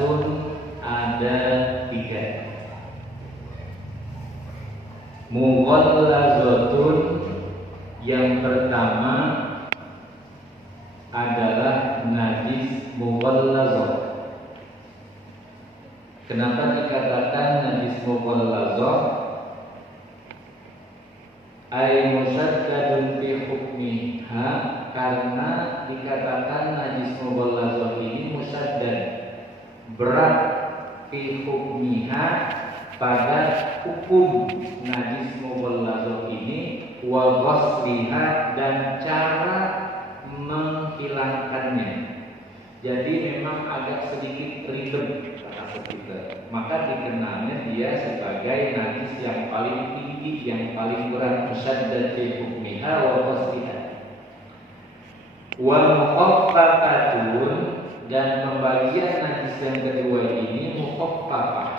Mughallasun ada 3. Mughallazatun yang pertama adalah najis mughallazah. Kenapa dikatakan najis mughallazah? Ay musyaddadun fi hukmiha, karena dikatakan najis mughallazah ini musyaddad, berat, fi hukmiha, pada hukum najis mughallazah ini, wa ghasliha, dan cara menghilangkannya. Jadi memang agak sedikit ribet kata kita. Maka dikenalnya dia sebagai najis yang paling tinggi, yang paling berat, musyaddad fi hukmiha wa ghasliha. Wa mukhaffafatun, dan pembagian najis yang kedua ini mukhaffafah.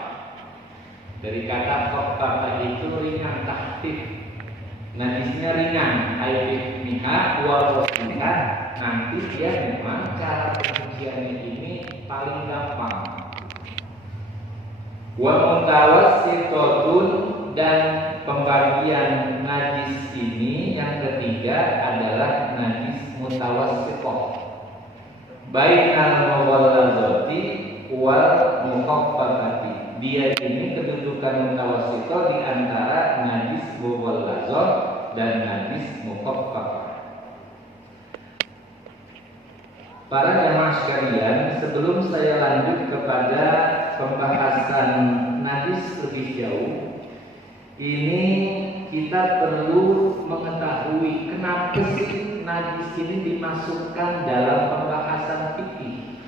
Dari kata khaffafah itu ringan, takhfif. Najisnya ringan, aibihmiha wa ghasliha. Nanti dia memang cara pencuciannya ini paling gampang. Wa mutawassitun, dan pembagian najis ini yang ketiga adalah najis mutawassithah, bainal mughallazati wal mukhaffafati. Dia ini kedudukan mutawassithah di antara najis mughallazah dan najis mukhaffafah. Para jamaah sekalian, sebelum saya lanjut kepada pembahasan najis lebih jauh, ini kita perlu mengetahui kenapa sih najis ini dimasukkan dalam pembahasan fikih.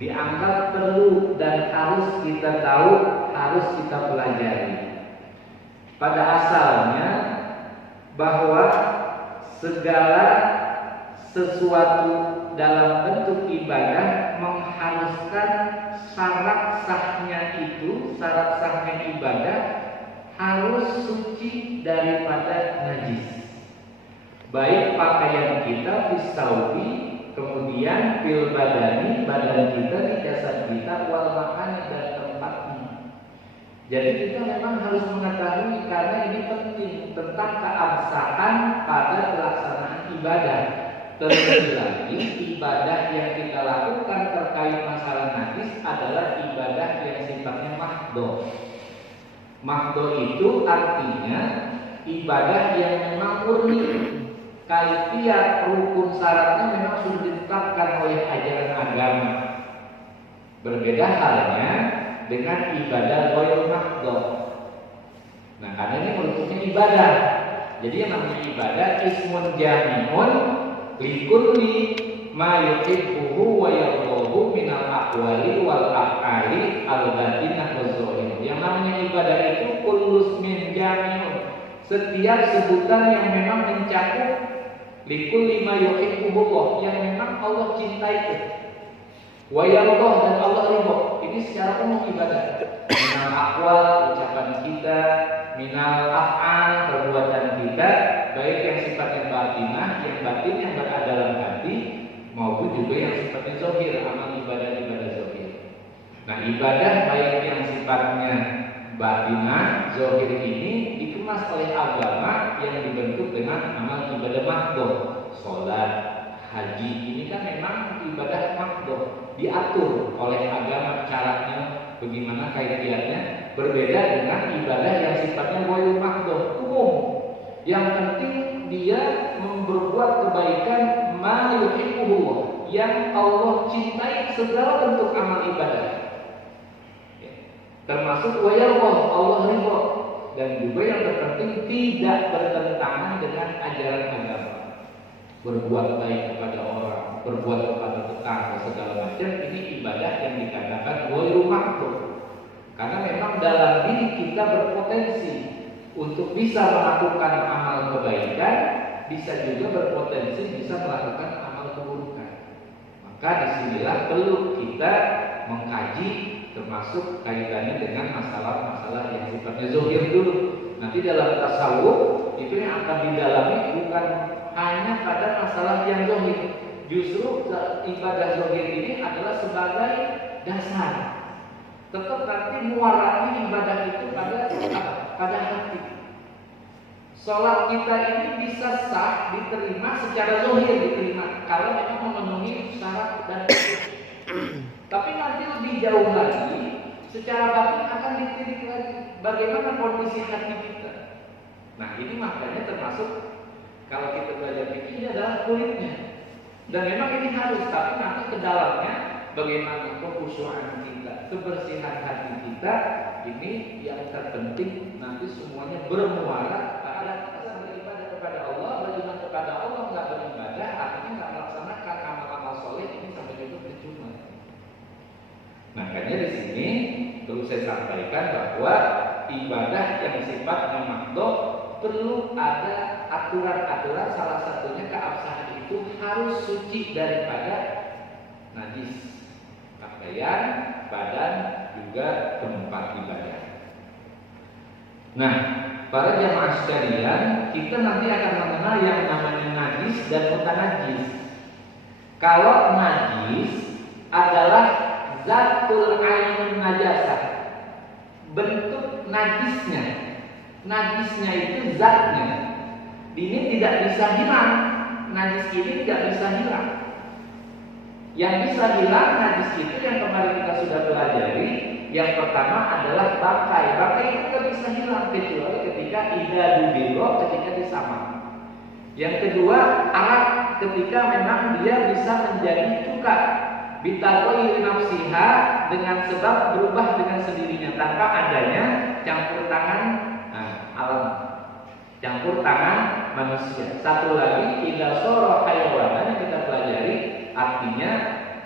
Dianggap perlu dan harus kita tahu, harus kita pelajari. Pada asalnya bahwa segala sesuatu dalam bentuk ibadah mengharuskan syarat sahnya itu, syarat sahnya ibadah harus suci daripada najis. Baik pakaian kita fisaubi, kemudian fil badani, badan kita, di jasad kita, wal makani, dan tempatnya. Jadi kita memang harus mengetahui, karena ini penting tentang keabsahan pada pelaksanaan ibadah. Terlebih lagi ibadah yang kita lakukan terkait masalah najis adalah ibadah yang sifatnya mahdhah. Mahdhah itu artinya ibadah yang memang murni. Kaifiyat rukun syaratnya memang sudah ditetapkan oleh ajaran agama. Berbeda halnya dengan ibadah ghair mahdhah. Nah, karena ini merupakan ibadah. Jadi yang namanya ibadah ismun jami'un likulli ma yuhibbuhu wa yardahu minal aqwali wal af'ali al-batinah waz-zahir. Yang namanya ibadah itu kullus min jami'un, setiap sebutan yang memang mencakup likulli ma yuhibbuhu, yang memang Allah cintai, wa yardah, dan Allah ridha. Ini secara umum ibadah. Minal aqwal, ucapan kita, minal af'al, perbuatan kita, baik yang sifatnya batinah, yang batin yang berada dalam hati, maupun juga yang sifatnya zahir, amal ibadah-ibadah zahir. Nah, ibadah baik yang sifatnya batinah, zahir ini dikemas oleh agama yang dibentuk dengan amal ibadah mahdhah. Salat, haji, ini kan memang ibadah mahdhah, diatur oleh agama caranya, bagaimana kaidahnya. Berbeda dengan ibadah yang sifatnya ghair mahdhah, umum. Yang penting dia berbuat kebaikan ma yuhibbuhu, yang Allah cintai, segala bentuk amal ibadah. Termasuk wa yardah, Allah ridha. Dan juga yang terpenting tidak bertentangan dengan ajaran agama. Berbuat baik kepada orang, berbuat kepada tetangga, segala macam, ini ibadah yang dikatakan ghair mahdhah. Karena memang dalam diri kita berpotensi untuk bisa melakukan amal kebaikan, bisa juga berpotensi bisa melakukan amal keburukan. Maka disinilah perlu kita mengkaji, termasuk kaitannya dengan masalah-masalah yang sifatnya zahir dulu. Nanti dalam tasawuf itu yang akan didalami bukan hanya pada masalah yang zahir. Justru ibadah zahir ini adalah sebagai dasar. Tetap nanti muaranya ibadah itu pada hati. Sholat kita ini bisa sah, diterima secara zahir, diterima kalau memang memenuhi syarat dan tapi nanti lebih jauh lagi, secara batin akan ditilik lagi bagaimana kondisi hati kita. Nah ini makanya termasuk kalau kita belajar fikih ini adalah kulitnya. Dan memang ini harus, tapi nanti ke dalamnya bagaimana kekhusyuan kita, kebersihan hati kita, ini yang terpenting nanti semuanya bermuara pada kita beribadah kepada Allah, beriman kepada Allah, nggak beribadah, artinya nggak melaksanakan amal-amal soleh ini sampai itu percuma. Makanya di sini perlu saya sampaikan bahwa ibadah yang sifatnya makhluk perlu ada aturan-aturan, salah satunya keabsahan itu harus suci daripada najis, pakaian, badan, juga tempat ibadah. Nah, para jamaah sekalian, kita nanti akan mengenal yang namanya najis dan bukan najis. Kalau najis adalah zatul ainun najasah, bentuk najisnya. Najisnya itu zatnya. Ini tidak bisa hilang. Najis ini tidak bisa hilang. Yang bisa hilang najis itu yang kemarin kita sudah pelajari. Yang pertama adalah bangkai. Bangkai itu tidak bisa hilang kecuali ketika idza dubiro, ketika disamar. Yang kedua, arak, ketika memang dia bisa menjadi cuka. Bitaqoil nafsiha, dengan sebab berubah dengan sendirinya tanpa adanya campur tangan alam, campur tangan manusia. Satu lagi, idza sara hayawanan yang kita pelajari, artinya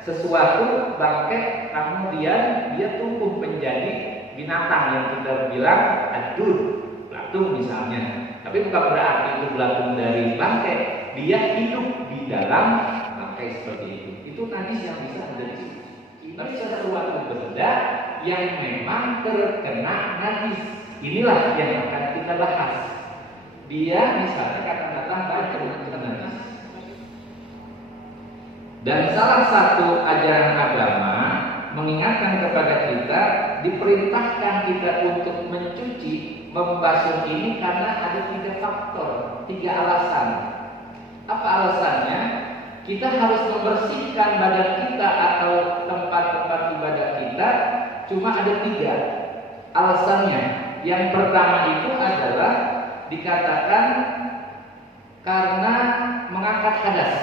sesuatu bangkai kemudian dia tumbuh menjadi binatang yang kita bilang adud, belatung misalnya. Tapi bukan berarti itu belatung dari bangkai, dia hidup di dalam bangkai seperti itu. Itu najis yang bisa menjadi suci. Tapi sesuatu benda yang memang terkena najis, inilah yang akan kita bahas. Dia misalnya kata-kata terkena najis. Dan salah satu ajaran agama mengingatkan kepada kita, diperintahkan kita untuk mencuci, membasuh ini karena ada 3 faktor, 3 alasan. Apa alasannya? Kita harus membersihkan badan kita atau tempat-tempat ibadah kita. Cuma ada 3 alasannya. Yang pertama itu adalah dikatakan karena mengangkat hadas.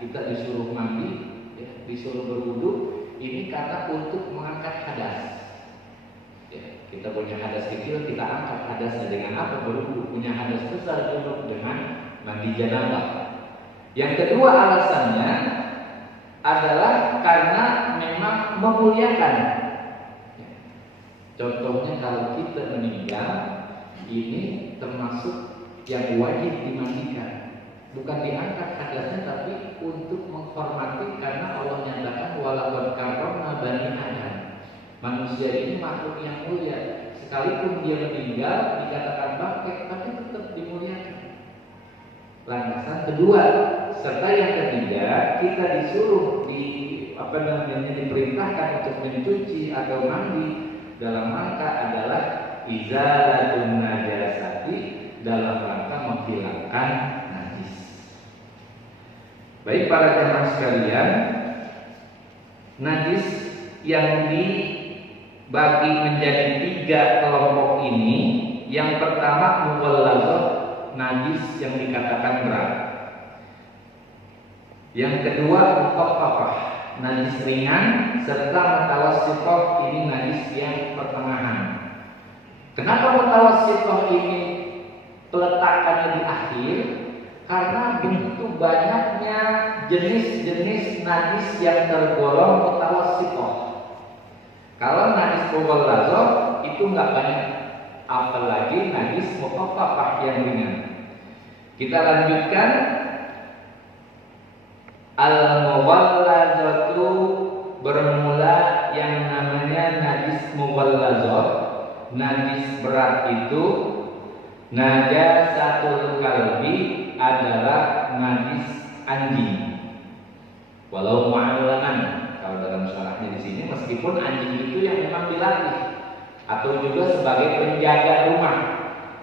Kita disuruh mandi, ya, disuruh berwudu, ini karena untuk mengangkat hadas. Ya, kita punya hadas kecil, kita angkat hadasnya dengan apa? Berwudu. Punya hadas besar dulu dengan mandi janabah. Yang kedua alasannya adalah karena memang memuliakan. Contohnya kalau kita meninggal, ini termasuk yang wajib dimandikan. Bukan diangkat hadasnya, tapi untuk menghormati karena Allah nyatakan walaqad karramna bani Adam. Manusia ini makhluk yang mulia. Sekalipun dia meninggal dikatakan bangkai, tapi tetap dimuliakan. Landasan kedua, serta yang ketiga, kita disuruh diperintahkan untuk mencuci atau mandi dalam rangka adalah izalatun najasati, dalam rangka menghilangkan najis. Baik para jamaah sekalian, najis yang dibagi menjadi 3 kelompok ini, yang pertama mughallazah, najis yang dikatakan berat. Yang kedua mukhaffafah, najis ringan, serta mutawassithah, ini najis yang pertengahan. Kenapa mutawassithah ini peletakannya di akhir? Karena begitu banyaknya jenis-jenis najis yang tergolong mutawassithah. Kalau najis mughallazah itu enggak banyak, apalagi najis mukhaffafah yang ringan. Kita lanjutkan. Al-mughallazatu, bermula yang namanya najis mughallazah, najis berat itu najasatul kalbi, adalah najis anjing. Walau mu'allaman, kalau dalam syarahnya di sini, meskipun anjing itu yang memang dilatih atau juga sebagai penjaga rumah,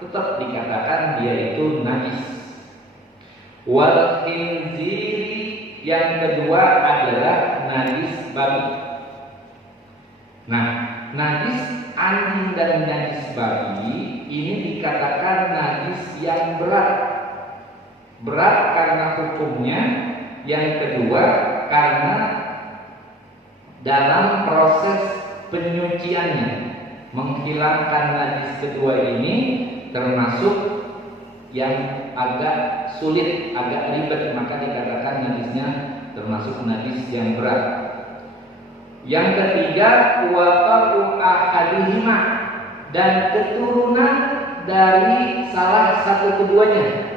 tetap dikatakan dia itu najis. Wal khinziri, yang kedua adalah najis babi. Nah, najis anjing dan najis babi ini dikatakan najis yang berat. Berat karena hukumnya, yang kedua karena dalam proses penyuciannya, menghilangkan najis kedua ini termasuk yang agak sulit, agak ribet, maka dikatakan najisnya termasuk najis yang berat. Yang ketiga, waqa'u ahadihima, dan keturunan dari salah satu keduanya.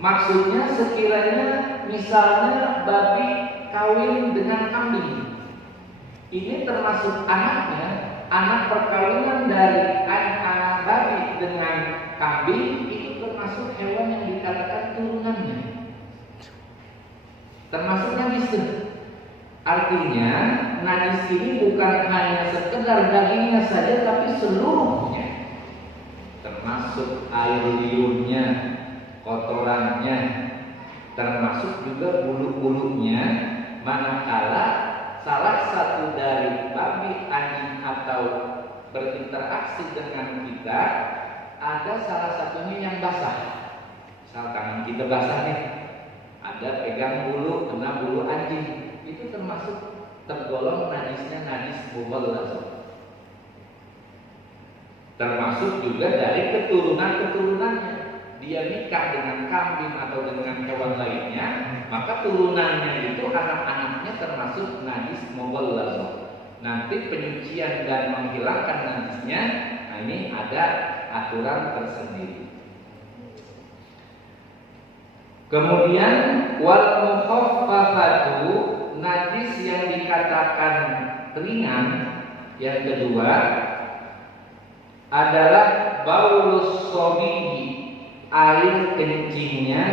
Maksudnya sekiranya misalnya babi kawin dengan kambing, ini termasuk anaknya, anak perkawinan dari anak babi dengan kambing itu termasuk hewan yang dikatakan turunannya, termasuk najis. Artinya najis ini bukan hanya sekedar dagingnya saja, tapi seluruhnya, termasuk air liurnya, kotorannya, termasuk juga bulu-bulunya. Manakala salah satu dari babi, anjing atau berinteraksi dengan kita, ada salah satunya yang basah. Misal tangan kita basah nih, ada pegang bulu, kena bulu anjing, itu termasuk tergolong najisnya najis mughallazah. Termasuk juga dari keturunan-keturunannya. Dia nikah dengan kambing atau dengan hewan lainnya, maka turunannya itu anak-anaknya termasuk najis mughallazah. Nanti penyucian dan menghilangkan najisnya, nah ini ada aturan tersendiri. Kemudian wal mukhaffafatu, najis yang dikatakan ringan, yang kedua adalah baulus sobiyi, air kencingnya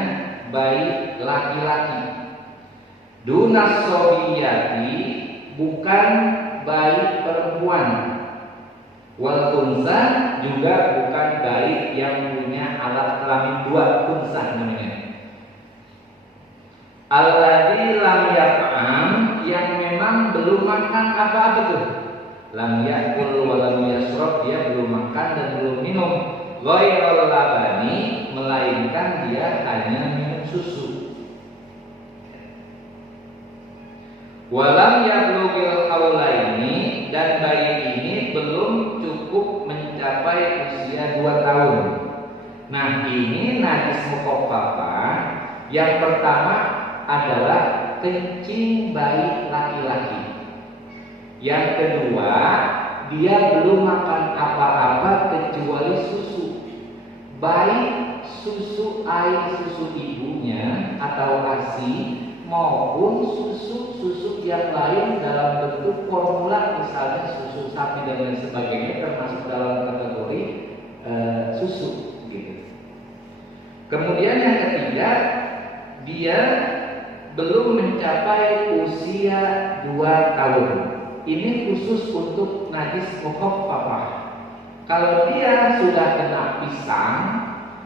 bayi laki-laki. Dunas sobiyati, bukan bayi perempuan. Wal unsa, juga bukan bayi yang punya alat kelamin dua, unsa namanya. Alladzi lam yat'am, yang memang belum makan apa-apa tuh. Lam yakul wa lam yashrab, dia belum makan dan belum minum. Ghairal labani, melainkan dia hanya minum susu. Walam yablughil haulaini, dan bayi ini belum cukup mencapai usia 2 tahun. Nah, ini najis mukhaffafah. Yang pertama adalah kencing bayi laki-laki. Yang kedua, dia belum makan apa-apa kecuali susu. Baik susu air susu ibunya atau ASI maupun susu yang lain dalam bentuk formula, misalnya susu sapi dan lain sebagainya, termasuk dalam kategori susu gitu. Kemudian yang ketiga, dia belum mencapai usia 2 tahun. Ini khusus untuk najis mukhaffafah. Kalau dia sudah kena pisang,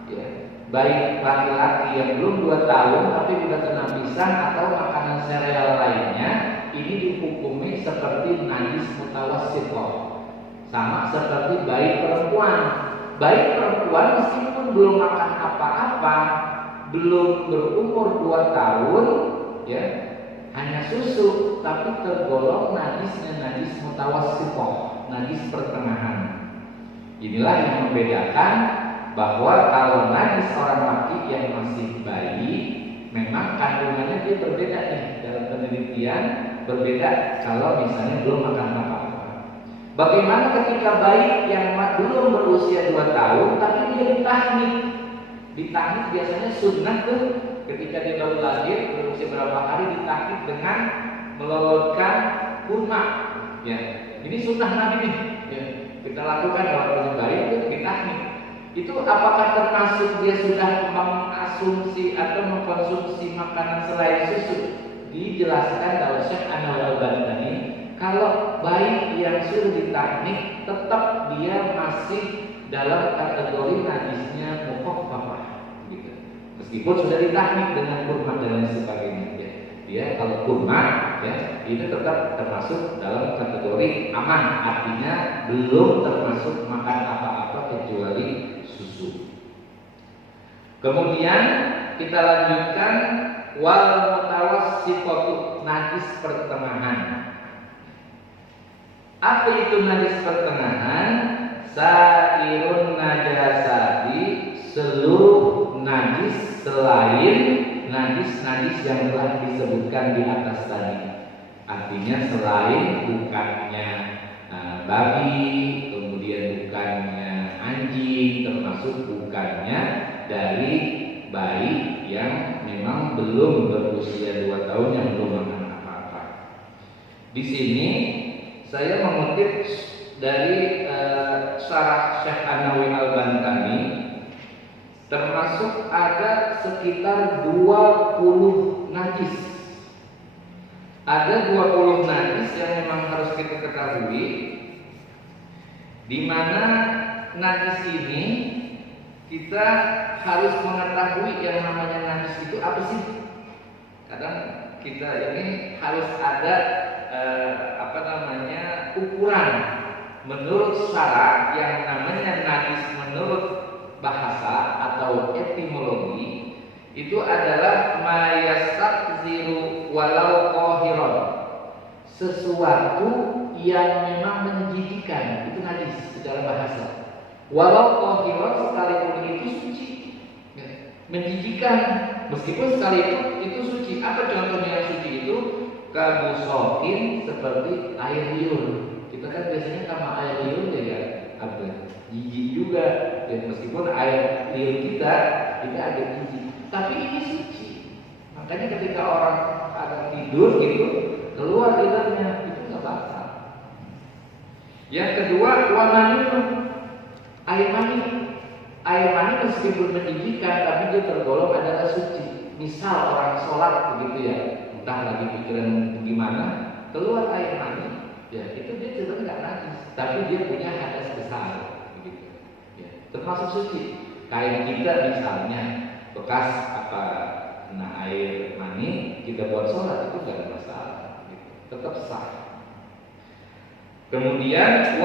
ya, baik laki-laki yang belum 2 tahun tapi sudah kena pisang atau makanan sereal lainnya, ini dihukumi seperti najis mutawassithah, sama seperti bayi perempuan. Bayi perempuan meskipun belum makan apa-apa, belum berumur 2 tahun, ya, hanya susu, tapi tergolong najisnya najis mutawassithah, najis pertengahan. Inilah yang membedakan bahwa kalau najis orang laki yang masih bayi, memang kandungannya dia berbeda nih, dalam penelitian berbeda kalau misalnya belum makan apa-apa. Bagaimana ketika bayi yang belum berusia 2 tahun tapi dia ditahnik? Ditahnik biasanya sunnah tuh, ketika dia baru lahir berusia berapa hari ditahnik dengan melolotkan kurma. Ya, ini sunnah Nabi nih. Ya, kita lakukan kalau punya bayi itu ditahnik. Itu apakah termasuk dia sudah mengasumsi atau mengkonsumsi makanan selain susu? dijelaskan oleh Syekh An-Nawawi Al-Bantani, kalau bayi yang sudah ditahnik tetap dia masih dalam kategori najisnya mukhaffafah gitu. Meskipun sudah ditahnik dengan kurma dan lain sebagainya ya. Dia kalau kurma ya ini tetap termasuk dalam kategori aman, artinya belum termasuk makan apa-apa kecuali susu. Kemudian kita lanjutkan wal mutawassithatu, najis pertengahan. Apa itu najis pertengahan? Sairun najasati, seluruh najis selain najis-najis yang telah disebutkan di atas tadi. Artinya selain bukannya babi, kemudian bukannya anjing, termasuk bukannya dari bayi yang memang belum berusia 2 tahun yang belum makan apa-apa. Di sini saya mengutip dari syarah Syekh An-Nawawi Al-Bantani, termasuk ada sekitar 20 najis. Ada 20 najis yang memang harus kita ketahui, di mana najis ini kita harus mengetahui yang namanya najis itu apa sih. Kadang kita ini harus ada ukuran menurut syarat yang namanya najis menurut bahasa atau etimologi itu adalah mayastakziru walau qahiron, sesuatu yang memang menjijikkan, itu najis secara bahasa. Walau qahiron, sekalipun itu suci, menjijikkan meskipun sekalipun itu suci. Apa contohnya yang suci itu? Kabusokin, seperti air liur. Kita kan biasanya sama air liur ya jijik juga, dan meskipun air liur kita agak jijik, tapi ini suci. Makanya ketika orang ada tidur gitu keluar liurnya, itu nggak batal. Yang kedua, air mani. Air mani meskipun menjijikkan, tapi dia tergolong adalah suci. Misal orang sholat begitu ya, entah lagi pikiran gimana, keluar air mani, ya itu dia sebenarnya nggak najis, tapi dia punya hadas besar, begitu. Ya, termasuk suci. Kain kita misalnya bekas air mani kita buat sholat, itu nggak ada masalah, gitu. Tetap sah. Kemudian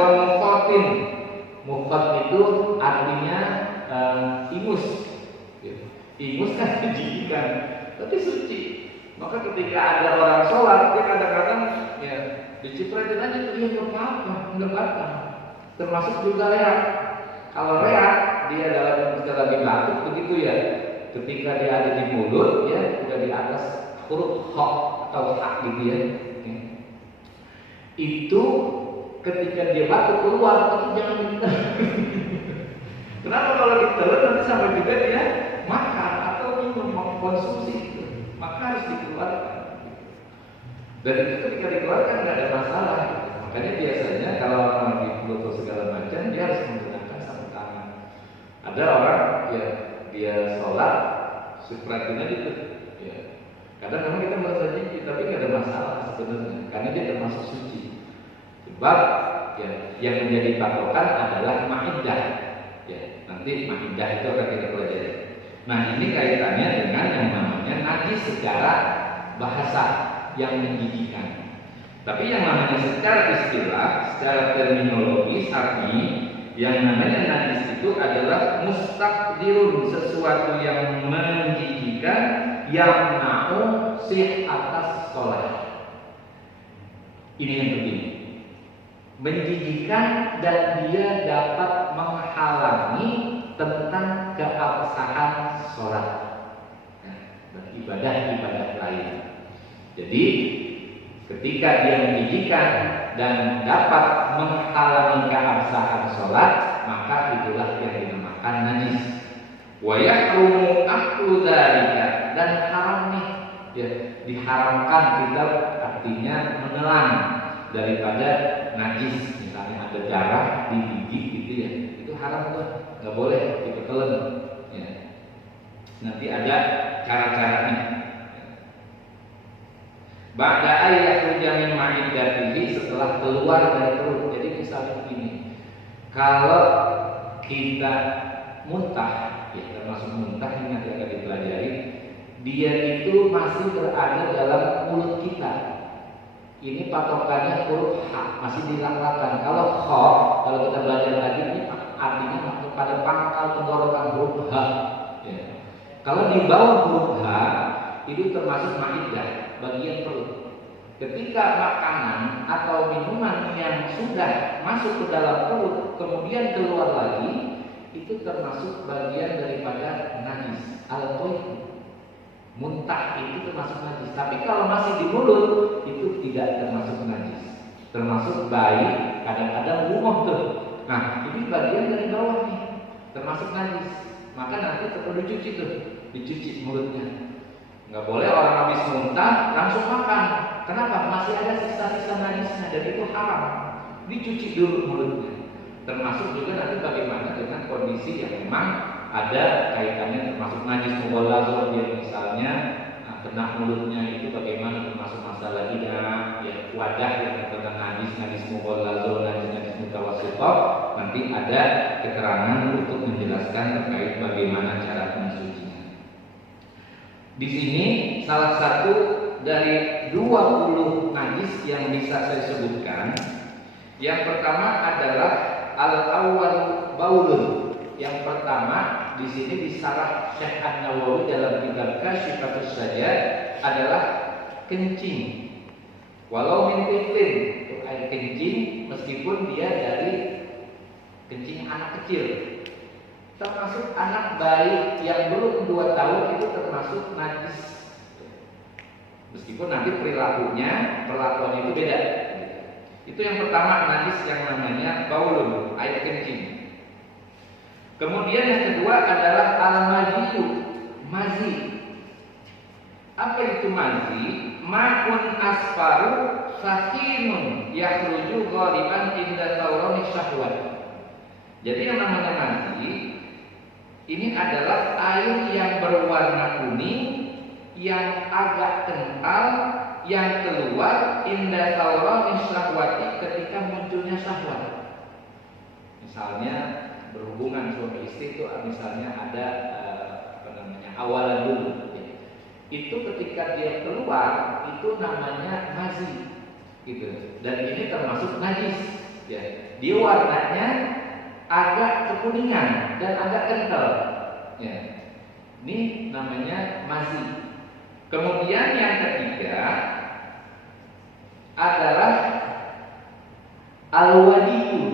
mukhat itu artinya ingus. Ingus kan menjijikkan, tapi suci. Maka ketika ada orang sholat, dia kadang-kadang ya dicipratin aja, dia nggak apa-apa. Termasuk juga reak. Kalau reak, dia dalam lagi batuk begitu ya. Ketika dia ada di mulut, ya udah di atas huruf h atau h gitu ya. Itu ketika dia batuk keluar, tapi jangan ditelan. Kenapa kalau ditelan nanti sampai juga dia makan atau minum mengkonsumsi itu, maka harus dikeluarkan. Dan itu ketika dikeluarkan nggak ada masalah. Makanya biasanya kalau orang lagi flu atau segala macam, dia harus menggunakan sarung tangan. Ada orang ya dia sholat, supratinnya itu, ya. Kadang memang kita merasa jijik, tapi nggak ada masalah sebenarnya, karena dia termasuk suci. Sebab ya, yang menjadi patokan adalah maidah. Ya, nanti maidah itu akan kita pelajari. Nah, ini kaitannya dengan yang namanya najis secara bahasa yang menjijikkan. Tapi yang namanya secara istilah, secara terminologi syar'i, yang namanya najis itu adalah mustaqdirun, sesuatu yang menjijikkan, yang mau sih atas sholat. Ini yang penting. Menjijikkan dan dia dapat menghalangi tentang keabsahan sholat, beribadah-ibadah lain. Jadi ketika dia menjijikkan dan dapat menghalangi keabsahan sholat, maka itulah yang dinamakan najis. Wa yahrumu aklu dzalika, dan haram nih, ya, diharamkan kita artinya menelan daripada najis. Misalnya ada darah di gigi gitu ya, itu haram tuh, nggak boleh ditelan. Ya. Nanti ada cara-caranya. Ba'da ayakhruja min ma'iddatihi, setelah keluar dari perut. Jadi misalnya begini, kalau kita muntah, ya termasuk muntah ini nanti akan dipelajari, dia itu masih berada dalam mulut kita. Ini patokannya huruf H, masih dilanglakan. Kalau kho, kalau kita belajar lagi ini artinya masuk pada pangkal tenggorokan huruf H. Ya. Kalau di bawah huruf H itu termasuk ma'iddah, bagian perut. Ketika makanan atau minuman yang sudah masuk ke dalam perut kemudian keluar lagi, itu termasuk bagian daripada najis, al-toifu. Muntah itu termasuk najis. Tapi kalau masih di mulut itu tidak termasuk najis, termasuk bayi kadang-kadang lumah tuh. Nah ini bagian dari bawah nih, termasuk najis. Maka nanti perlu dicuci tuh, dicuci mulutnya. Nggak boleh orang habis muntah langsung makan. Kenapa? Masih ada sisa-sisa najisnya dan itu haram. Dicuci dulu mulutnya. Termasuk juga nanti bagaimana dengan kondisi yang memang ada kaitannya termasuk najis mughalladhah, dia misalnya kena mulutnya itu bagaimana, termasuk masalah lidah, ya wadah yang terkena najis mughalladhah, najis mutawassithah. Nanti ada keterangan untuk menjelaskan terkait bagaimana cara mensucinya. Di sini salah satu dari 20 najis yang bisa saya sebutkan. Yang pertama adalah al-awwal baulun. Yang pertama di sini disarah Syekh An-Nawawi dalam kitab Kasyifatus Sajad adalah kencing. Walau min tiflin, itu air kencing meskipun dia dari kencing anak kecil. Termasuk anak bayi yang belum 2 tahun itu termasuk najis. Meskipun nanti perlakuannya itu beda. Itu yang pertama najis yang namanya baulun, air kencing. Kemudian yang kedua adalah al-maziyu, mazi. Apa itu mazi? Ma'un asfaru sakinun yakhruju ghaliban inda tawrani syahwat. Jadi yang namanya mazi ini adalah air yang berwarna kuning yang agak kental yang keluar inda tawrani syahwati, ketika munculnya syahwat. Misalnya berhubungan suami istri itu misalnya ada awalan dulu, ya. Itu ketika dia keluar itu namanya mazi, gitu. Dan ini termasuk najis, ya. Dia warnanya agak kekuningan dan agak kental, ya. Ini namanya mazi. Kemudian yang ketiga adalah al-wadiyu,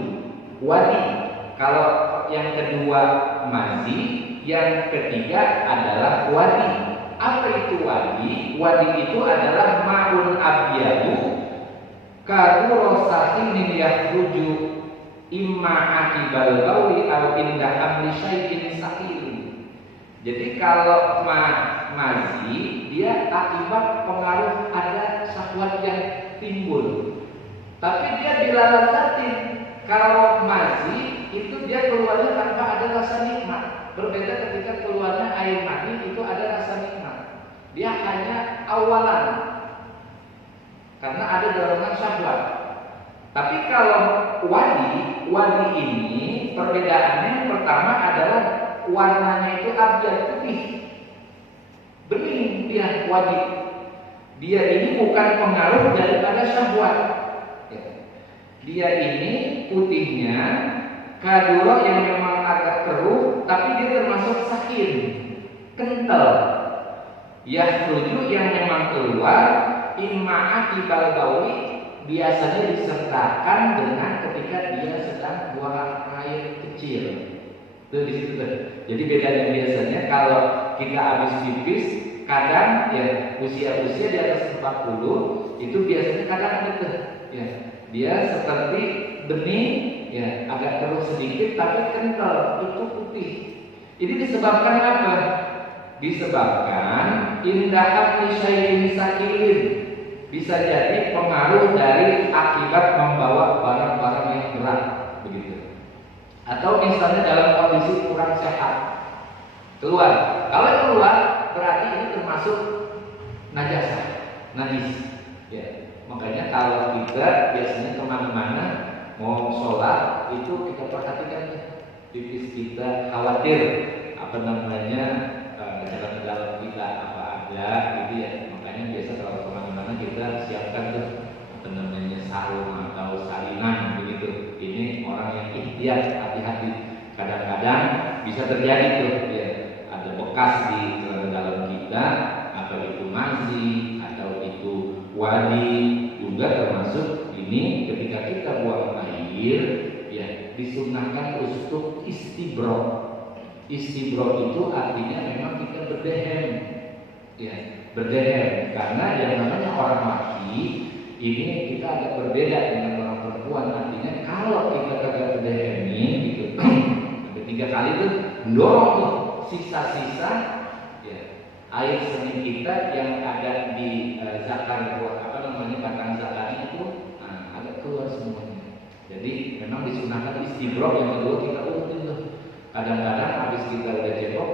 wadi. Kalau yang kedua mazi, yang ketiga adalah wadi. Apa itu wadi? Wadi itu adalah ma'un abyadu karurosahin yakhruju imma akibal bauli atau indah amli syai'in sakil. Jadi kalau mazi dia akibat pengaruh ada syahwat yang timbul, tapi dia dilalazatin. Kalau mazi itu dia keluarnya tanpa ada rasa nikmat. Berbeda ketika keluarnya air mani itu ada rasa nikmat. Dia hanya awalan karena ada dorongan syahwat. Tapi kalau wadi ini perbedaannya yang pertama adalah warnanya itu abyad, putih, bening dia wadi. Dia ini bukan pengaruh daripada syahwat. Dia ini putihnya kaduro yang memang agak keruh, tapi dia termasuk sakin, kental. Yakhruju yang memang keluar imma akibal bauli, biasanya disertakan dengan ketika dia sedang buang air kecil. Tuh di situ tuh. Jadi bedanya biasanya kalau kita habis pipis, kadang ya usia-usia di atas 40 itu biasanya kadang ada tuh, ya. Dia seperti bening, ya agak keruh sedikit tapi kental, itu putih. Ini disebabkan apa? Disebabkan indahat syai'in sakilin. Bisa jadi pengaruh dari akibat membawa barang-barang yang berat, begitu. Atau misalnya dalam kondisi kurang sehat, keluar. Kalau keluar berarti ini termasuk najis. Ya, makanya kalau kita biasanya kemana-mana mau sholat itu kita perhatikan pipis kita, khawatir apa namanya jalan dalam kita apa ada gitu ya. Makanya biasa kalau kemana-mana kita siapkan tuh apa namanya sarung atau salinan begitu. Ini orang yang ikhtiar, hati-hati. Kadang-kadang bisa terjadi tuh ya ada bekas di dalam kita, atau itu mazi atau itu wadi, juga termasuk ini ketika kita buang air ya disunahkan untuk istibro. Istibro itu artinya memang kita berdehem ya, berdehem, karena yang namanya orang laki ini kita agak berbeda dengan orang perempuan. Artinya kalau kita kagak berdehemin gitu ada 3 kali tuh mendorong tuh sisa-sisa ya air seni kita yang ada di zakar apa namanya batang zakarnya itu agak keluar semuanya. Jadi memang disunahkan istibro. Yang kedua kita urutin tuh. Kadang-kadang habis kita udah jebok,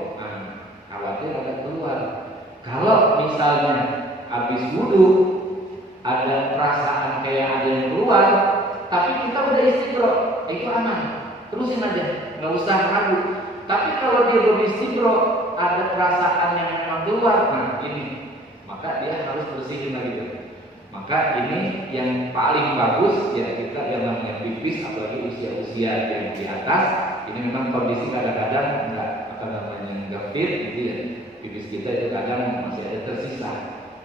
khawatir agak keluar. Kalau misalnya habis wudhu ada perasaan kayak ada yang keluar, tapi kita udah istibro, itu aman, terusin aja, nggak usah ragu. Tapi kalau dia belum istibro, ada perasaan yang memang keluar, ini maka dia harus bersihin lagi. Maka ini yang paling bagus ya kita yang namanya pipis, apalagi usia-usia yang di atas, ini memang kondisi kadang-kadang enggak apa namanya enggak fit gitu ya. Pipis kita itu kadang masih ada tersisa,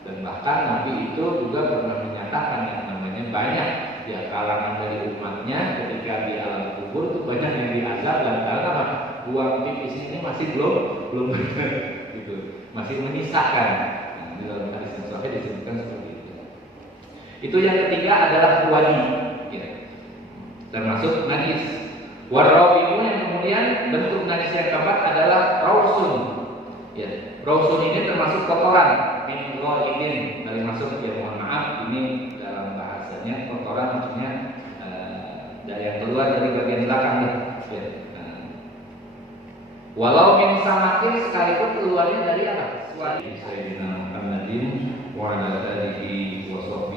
dan bahkan Nabi itu juga pernah menyatakan yang namanya banyak ya kalangan dari umatnya ketika di alam kubur itu banyak yang diazab dan karena buang pipis ini masih belum benar gitu, masih menyisakan. Di dalam hadis yang sahih disebutkan seperti itu. Itu yang ketiga adalah wadi ya, termasuk najis. Warabiun yang kemudian bentuk najis yang keempat adalah rausun. Ya, rausun ini termasuk kotoran min ghaibin, dari masuk ya mohon maaf ini dalam bahasanya kotoran maksudnya dari yang keluar dari bagian belakang ya. Walau min samakin sekalipun keluarnya dari apa? Sayyidina Muhammadin wa ala alihi wa sahbihi